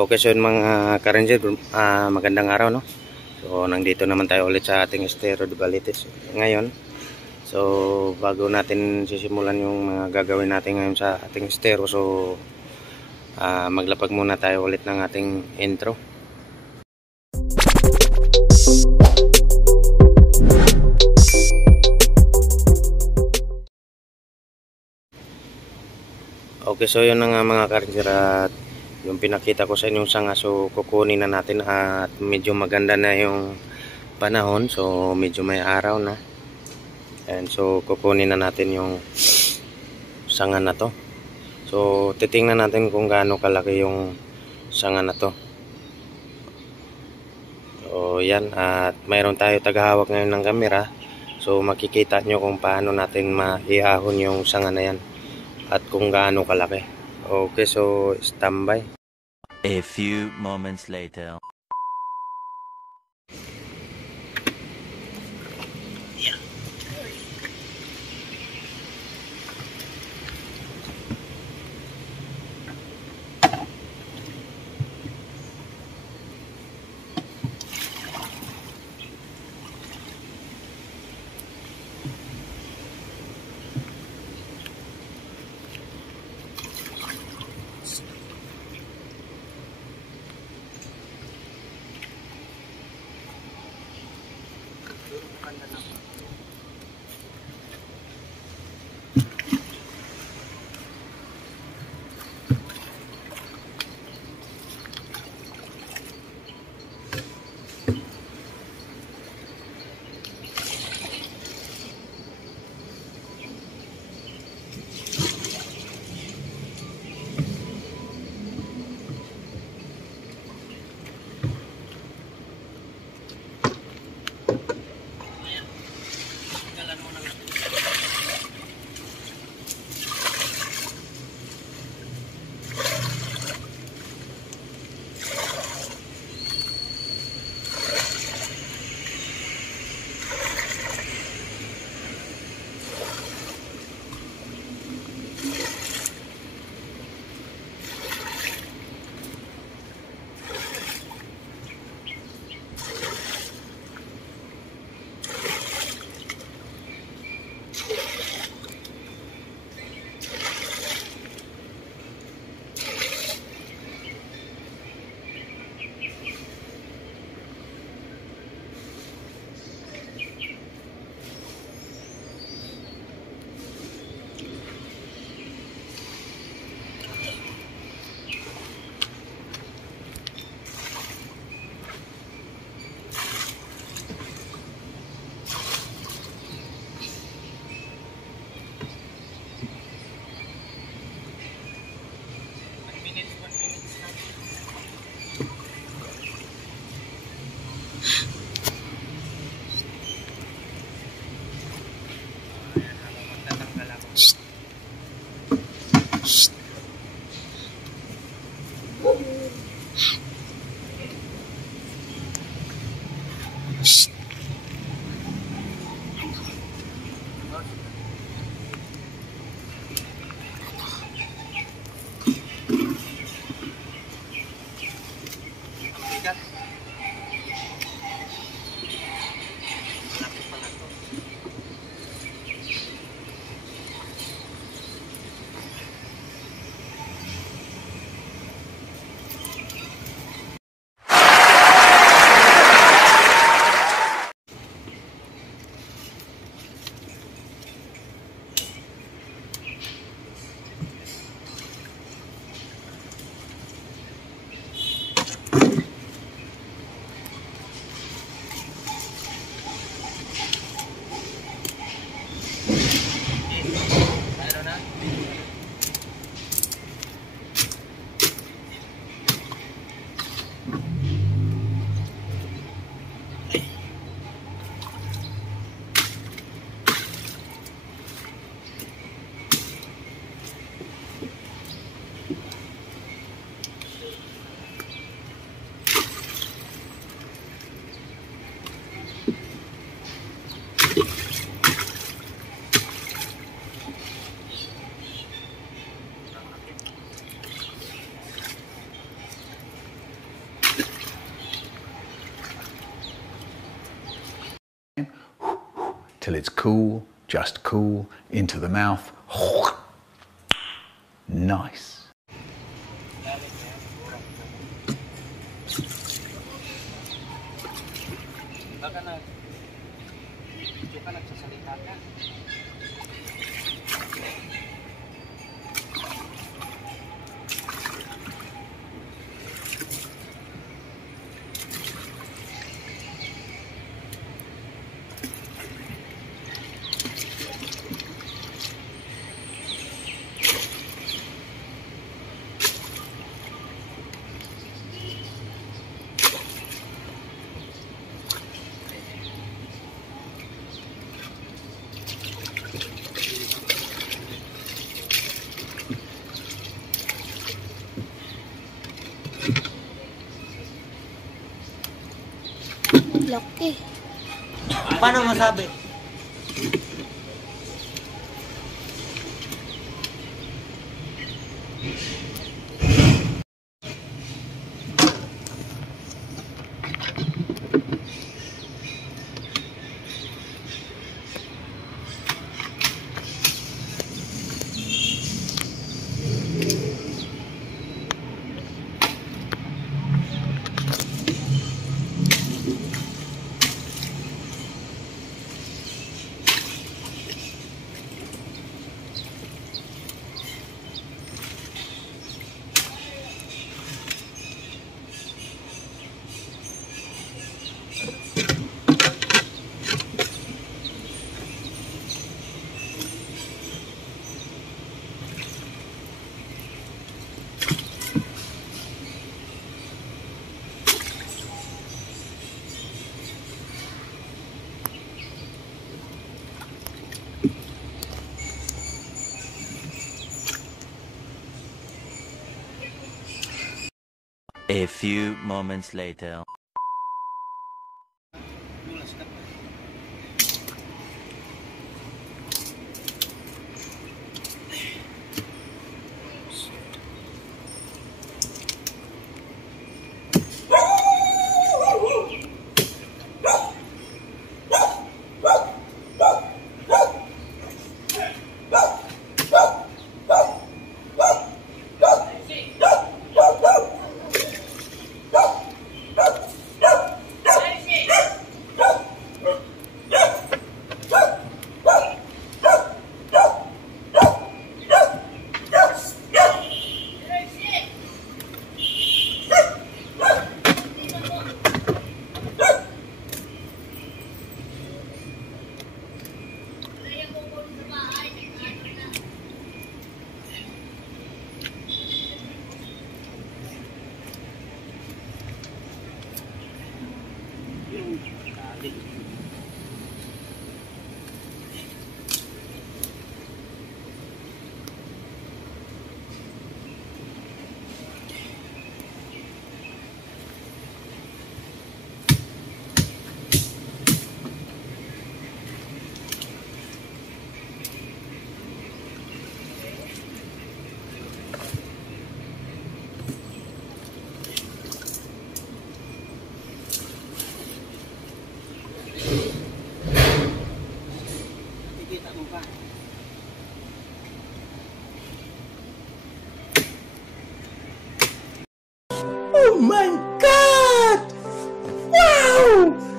Okay, so yun mga ka-ranger, magandang araw, no? So nandito naman tayo ulit sa ating Estero de Balete ngayon. So bago natin sisimulan yung mga gagawin natin ngayon sa ating estero, so maglapag muna tayo ulit ng ating intro. Okay, so yun na nga mga ka-ranger, at yung pinakita ko sa inyong sanga, so kukunin na natin at medyo maganda na yung panahon, so medyo may araw na. And so kukunin na natin yung sanga na to. So titingnan natin kung gaano kalaki yung sanga na to. So yan, at mayroon tayo tagahawak ngayon ng kamera, so makikita nyo kung paano natin maihahon yung sanga na yan at kung gaano kalaki. Okay, so standby. A few moments later. till it's cool, just cool, into the mouth. Nice. Laki. Paano masabi? A few moments later. Oh my God! Wow!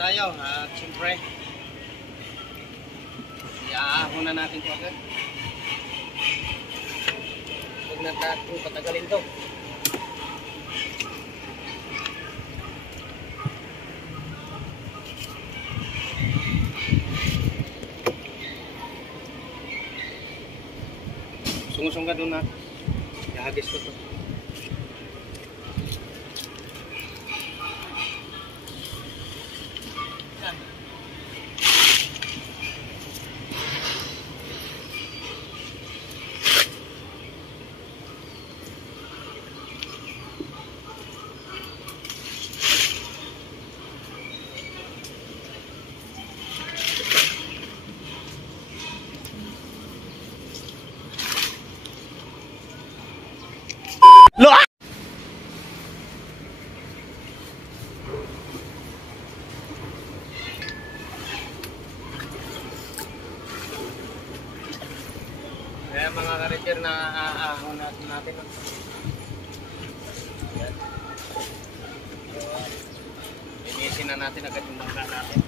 tayo at siyempre iaahon na natin ito agad. Huwag na natin patagalin ito. Sunga-sunga doon na. Ihagis ko ito. Kaya mga ka-ranger na aahon natin. Ayan. Linisin na natin agad yung bangka natin.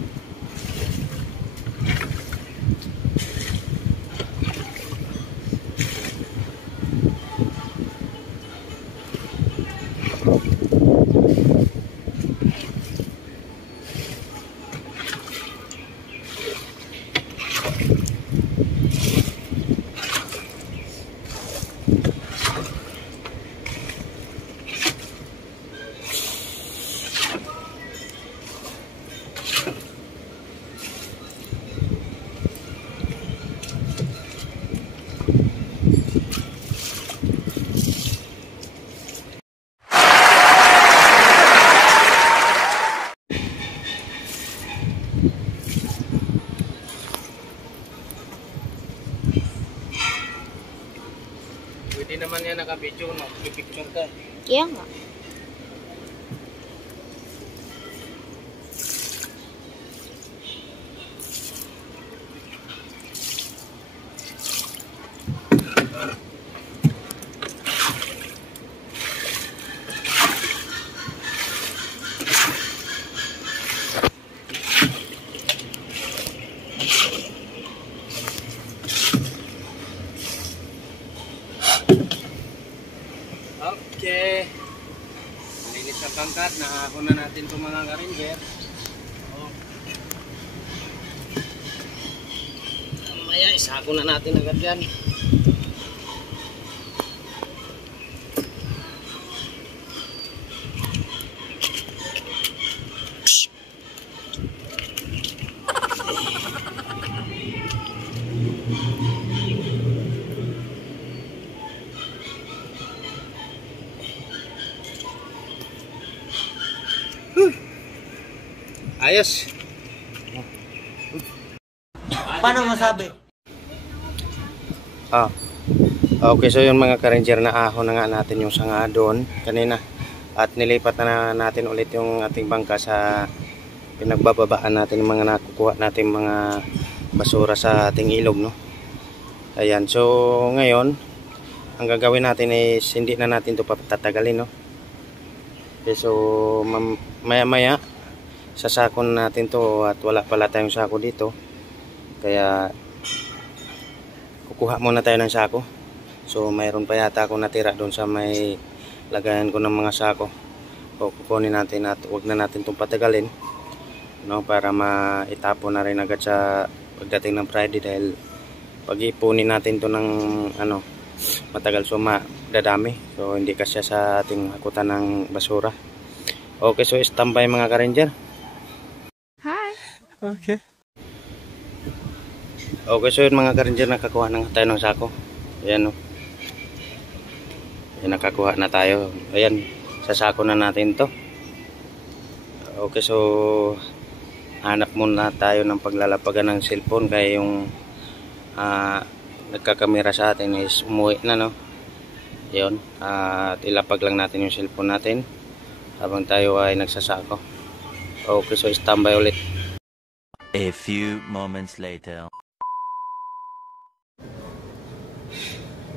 Pwede naman yan naka-video, no? Pipicture ka. Kaya nga. Okay. Malinis ang bangkat. Naahon na natin itong mga ka-ranger. Mamaya, isako na natin agad yan. Ayos. Paano masabi? Okay, so yung mga ka-ranger na ahon na nga natin yung sanga doon kanina. At nilipat na natin ulit yung ating bangka sa pinagbababaan natin yung mga nakukuha natin mga basura sa ating ilog, no? Ayan, so ngayon ang gagawin natin is hindi na natin ito patatagalin, no? Okay, so maya-maya sasakon natin to at wala pala tayong sako dito, kaya kukuha muna tayo ng sako. So mayroon pa yata akong natira doon sa may lagayan ko ng mga sako, so kukunin natin at huwag na natin itong patagalin, no, para maitapon na rin agad sa pagdating ng Friday, dahil pag-ipunin natin to ng matagal, so madadami, so hindi kasya sa ating hakutan ng basura. Okay, so standby mga ka-ranger. Okay, so yun mga ka-ranger, nakakuha na tayo ng sako. Ayan, no. Ayan, nakakuha na tayo. Ayan, sasako na natin to. Okay, so hanap muna tayo ng paglalapagan ng cellphone, kaya yung nagkakamera sa atin is umuwi na, no. Ayan, at ilapag lang natin yung cellphone natin habang tayo ay nagsasako. Okay, so standby ulit. A few moments later.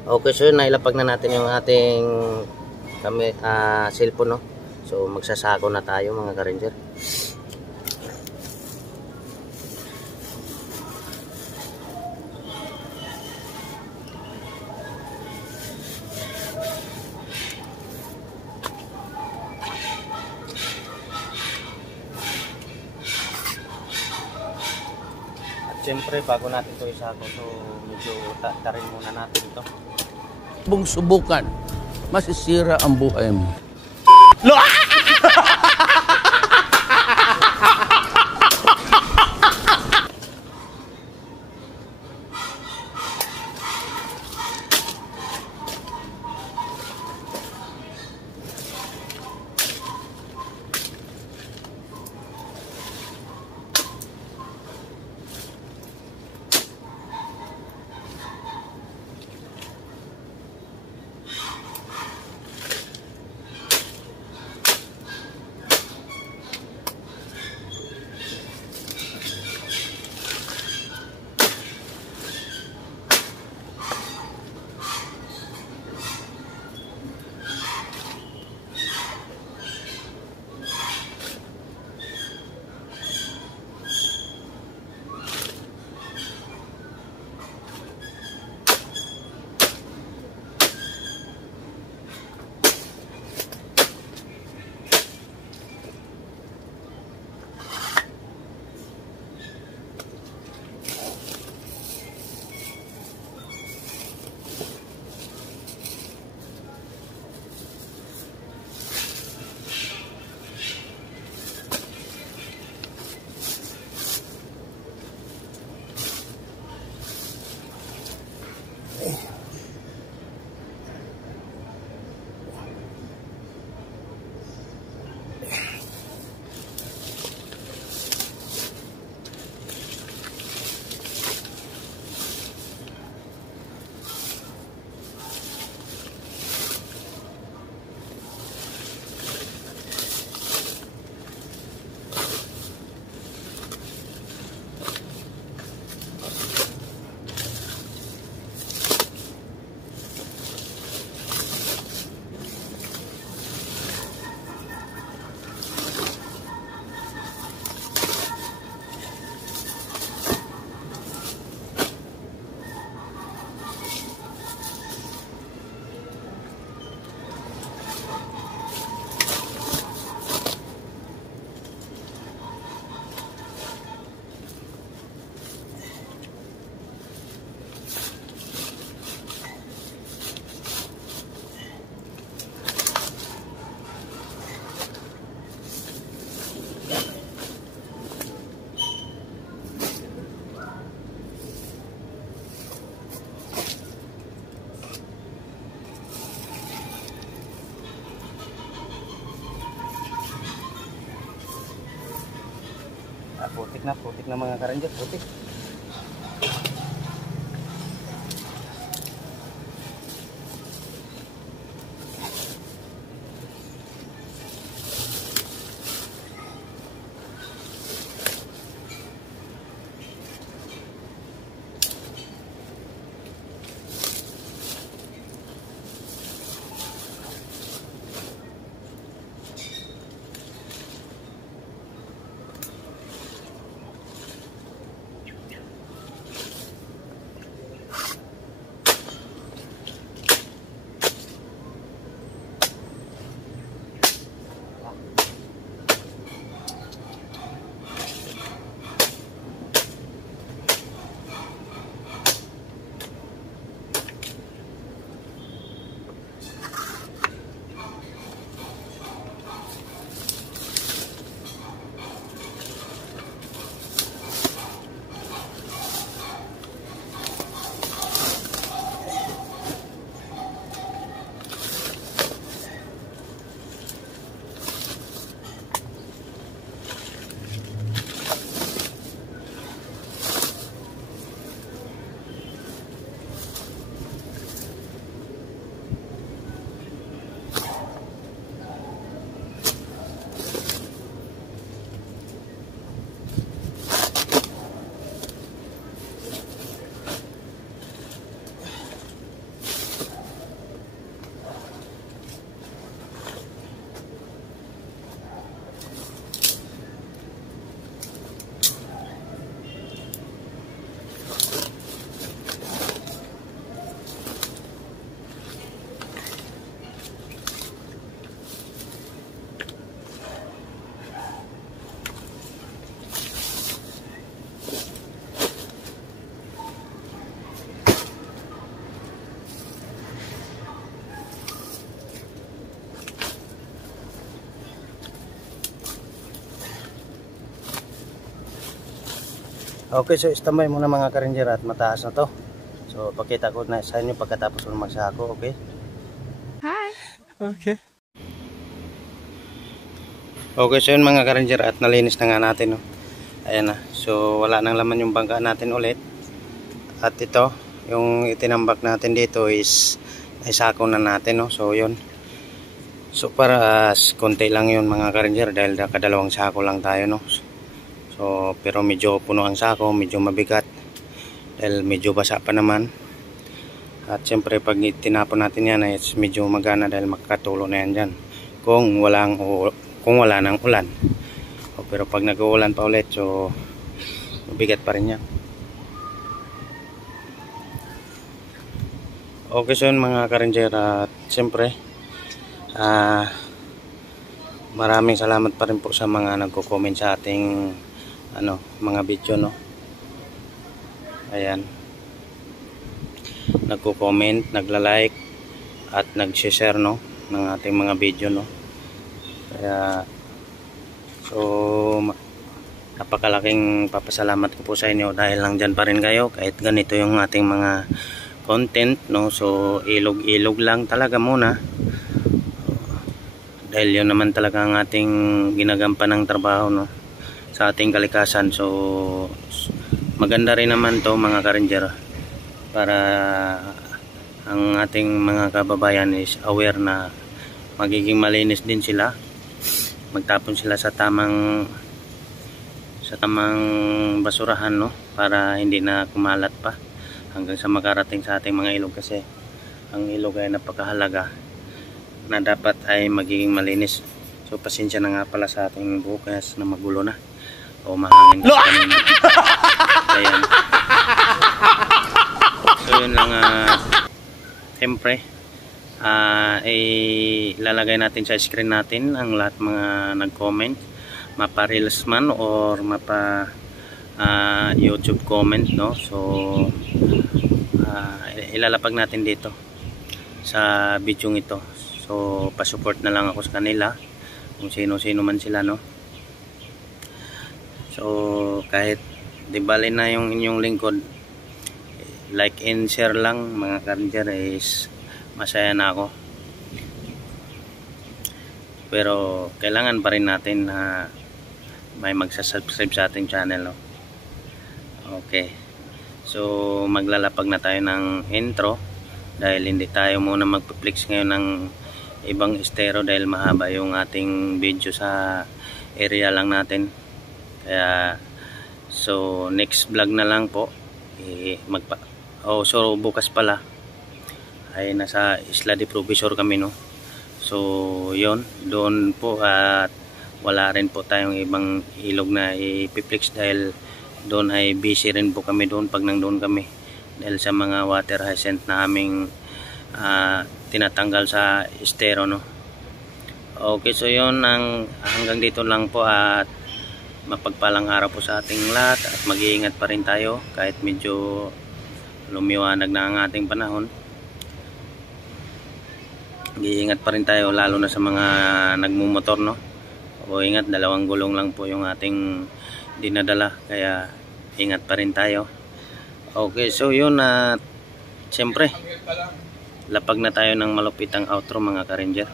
Okay, so nailapag na natin yung ating cellphone, no. So magsasako na tayo mga ka-ranger. Siyempre, bago natin ito isako, so medyo tarin muna natin ito. Bung subukan, masisira ang buhay mo. Putik na mga karenjat, putik. Okay, so standby muna mga ka-ranger at mataas na to. So pakita ko na sa inyo pagkatapos ko magsako, okay? Okay. Okay, so yun mga ka-ranger at nalinis na nga natin, no? Ayan na. So wala nang laman yung bangka natin ulit. At ito, yung itinambak natin dito is isako na natin, no? So yun. So para konti lang yun mga ka-ranger dahil kadalawang sako lang tayo, no? So pero medyo puno ang sako, medyo mabigat dahil medyo basa pa naman. At siyempre pag tinapon natin yan ay medyo magana dahil makakatulo na yan dyan kung wala nang ulan. Pero pag nag-uulan pa ulit, so mabigat pa rin yan. Okay, so yun mga ka-ranger, at siyempre maraming salamat pa rin po sa mga nagko-comment sa ating mga video, no? Ayan, nagko-comment, nagla-like at nag-share, no, ng ating mga video, no? Kaya so napakalaking papasalamat ko po sa inyo dahil lang dyan pa rin kayo kahit ganito yung ating mga content, no? So ilog-ilog lang talaga muna dahil yun naman talaga ang ating ginagampan ng trabaho, no, sa ating kalikasan. So maganda rin naman to mga ka-ranger para ang ating mga kababayan is aware na magiging malinis din sila, magtapon sila sa tamang basurahan, no, para hindi na kumalat pa hanggang sa makarating sa ating mga ilog, kasi ang ilog ay napakahalaga na dapat ay magiging malinis. So pasensya na nga pala sa ating bukas na magulo na o mahangin na kanina. Ayan. So yun lang, siyempre ilalagay natin sa screen natin ang lahat mga nag-comment, mapa reels man or mapa YouTube comment, no? So ilalapag natin dito sa video ito. So pa-support na lang ako sa kanila kung sino-sino man sila, no? So kahit di bali na yung inyong lingkod, like and share lang mga ka-ranger, is masaya na ako. Pero kailangan pa rin natin na may magsasubscribe sa ating channel, no? Okay, so maglalapag na tayo ng intro dahil hindi tayo muna magpa-flex ngayon ng ibang estero dahil mahaba yung ating video sa area lang natin. Kaya so next vlog na lang po, so bukas pala ay nasa Isla de Provisor kami, no? So yun, doon po, at wala rin po tayong ibang ilog na ipiplex dahil doon ay busy rin po kami doon pag nandun kami dahil sa mga water hyacinth na aming tinatanggal sa estero, no? Okay, so yun, hanggang dito lang po, at mapagpalang araw po sa ating lahat at mag-iingat pa rin tayo kahit medyo lumiwanag na ang ating panahon. Mag-iingat pa rin tayo lalo na sa mga nagmumotor, no? O ingat, 2 gulong lang po yung ating dinadala, kaya ingat pa rin tayo. Okay, so yun, at siyempre lapag na tayo ng malupitang outro mga ka-ranger.